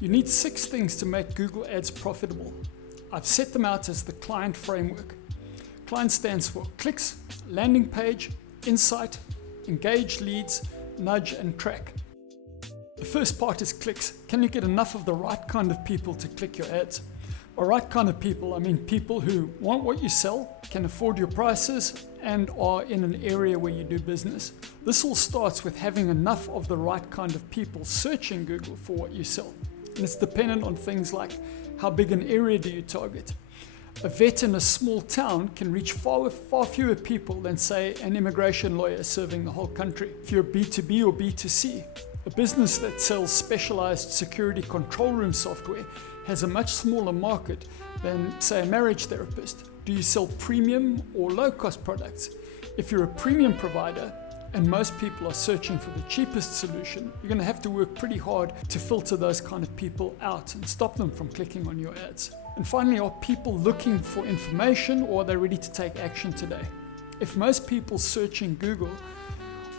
You need 6 things to make Google Ads profitable. I've set them out as the client framework. Client stands for clicks, landing page, insight, engage leads, nudge, and track. The first part is clicks. Can you get enough of the right kind of people to click your ads? By right kind of people, I mean people who want what you sell, can afford your prices, and are in an area where you do business. This all starts with having enough of the right kind of people searching Google for what you sell. And it's dependent on things like how big an area do you target. A vet in a small town can reach far fewer people than, say, an immigration lawyer serving the whole country. If you're B2B or B2C, a business that sells specialized security control room software has a much smaller market than, say, a marriage therapist. Do you sell premium or low-cost products? If you're a premium provider and most people are searching for the cheapest solution, you're going to have to work pretty hard to filter those kind of people out and stop them from clicking on your ads. And finally, are people looking for information, or are they ready to take action today? If most people searching Google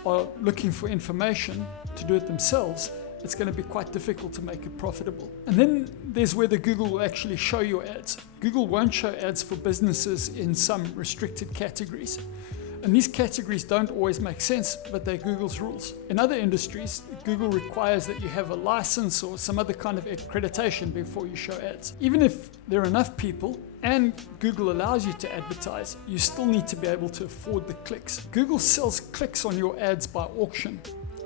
are looking for information to do it themselves, it's going to be quite difficult to make it profitable. And then there's whether Google will actually show your ads. Google won't show ads for businesses in some restricted categories. And these categories don't always make sense, but they're Google's rules. In other industries, Google requires that you have a license or some other kind of accreditation before you show ads. Even if there are enough people and Google allows you to advertise, you still need to be able to afford the clicks. Google sells clicks on your ads by auction,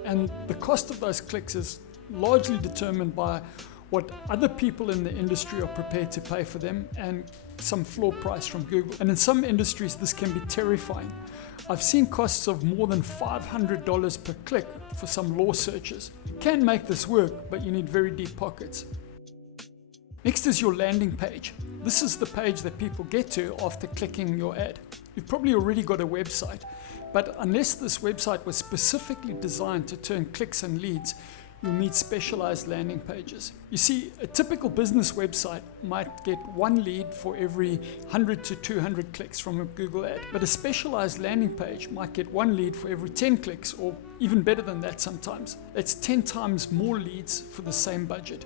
and the cost of those clicks is largely determined by what other people in the industry are prepared to pay for them and some floor price from Google. And in some industries, this can be terrifying. I've seen costs of more than $500 per click for some law searches. You can make this work, but you need very deep pockets. Next is your landing page. This is the page that people get to after clicking your ad. You've probably already got a website, but unless this website was specifically designed to turn clicks and leads, you'll need specialized landing pages. You see, a typical business website might get 1 lead for every 100 to 200 clicks from a Google ad, but a specialized landing page might get 1 lead for every 10 clicks, or even better than that sometimes. That's 10 times more leads for the same budget.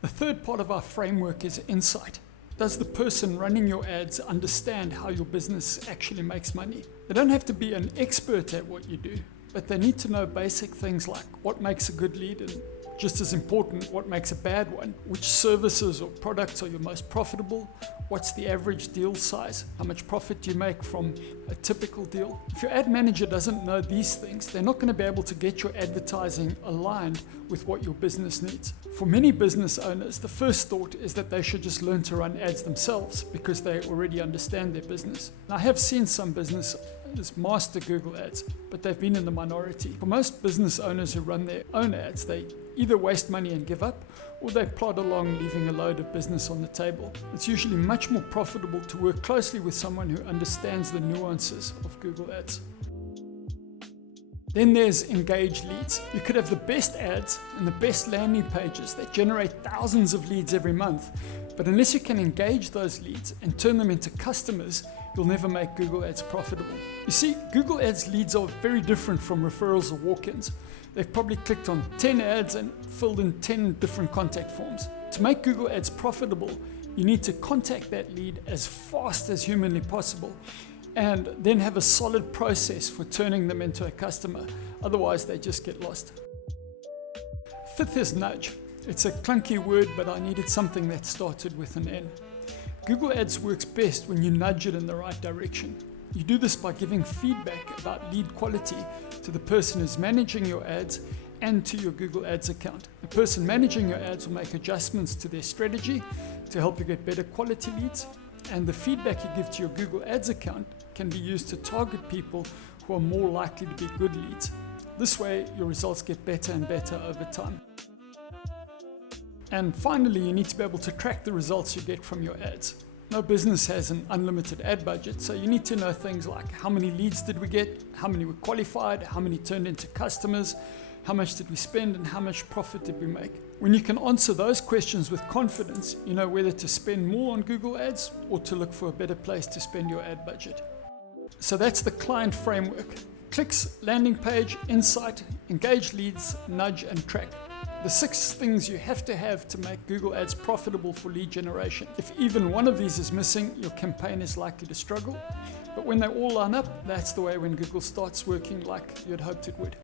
The third part of our framework is insight. Does the person running your ads understand how your business actually makes money? They don't have to be an expert at what you do, but they need to know basic things like what makes a good lead, and just as important, what makes a bad one, which services or products are your most profitable, what's the average deal size, how much profit do you make from a typical deal. If your ad manager doesn't know these things, they're not going to be able to get your advertising aligned with what your business needs. For many business owners, the first thought is that they should just learn to run ads themselves because they already understand their business. And I have seen some business master Google ads, but they've been in the minority. For most business owners who run their own ads, they either waste money and give up, or they plod along leaving a load of business on the table. It's usually much more profitable to work closely with someone who understands the nuances of Google ads. Then there's engage leads. You could have the best ads and the best landing pages that generate thousands of leads every month, but unless you can engage those leads and turn them into customers, you'll never make Google Ads profitable. You see, Google Ads leads are very different from referrals or walk-ins. They've probably clicked on 10 ads and filled in 10 different contact forms. To make Google Ads profitable, you need to contact that lead as fast as humanly possible, and then have a solid process for turning them into a customer. Otherwise, they just get lost. Fifth is nudge. It's a clunky word, but I needed something that started with an N. Google Ads works best when you nudge it in the right direction. You do this by giving feedback about lead quality to the person who's managing your ads and to your Google Ads account. The person managing your ads will make adjustments to their strategy to help you get better quality leads, and the feedback you give to your Google Ads account can be used to target people who are more likely to be good leads. This way, your results get better and better over time. And finally, you need to be able to track the results you get from your ads. No business has an unlimited ad budget, so you need to know things like how many leads did we get, how many were qualified, how many turned into customers, how much did we spend, and how much profit did we make. When you can answer those questions with confidence, you know whether to spend more on Google Ads or to look for a better place to spend your ad budget. So that's the client framework. Clicks, landing page, insight, engage leads, nudge, and track. The 6 things you have to make Google Ads profitable for lead generation. If even one of these is missing, your campaign is likely to struggle. But when they all line up, that's the way when Google starts working like you'd hoped it would.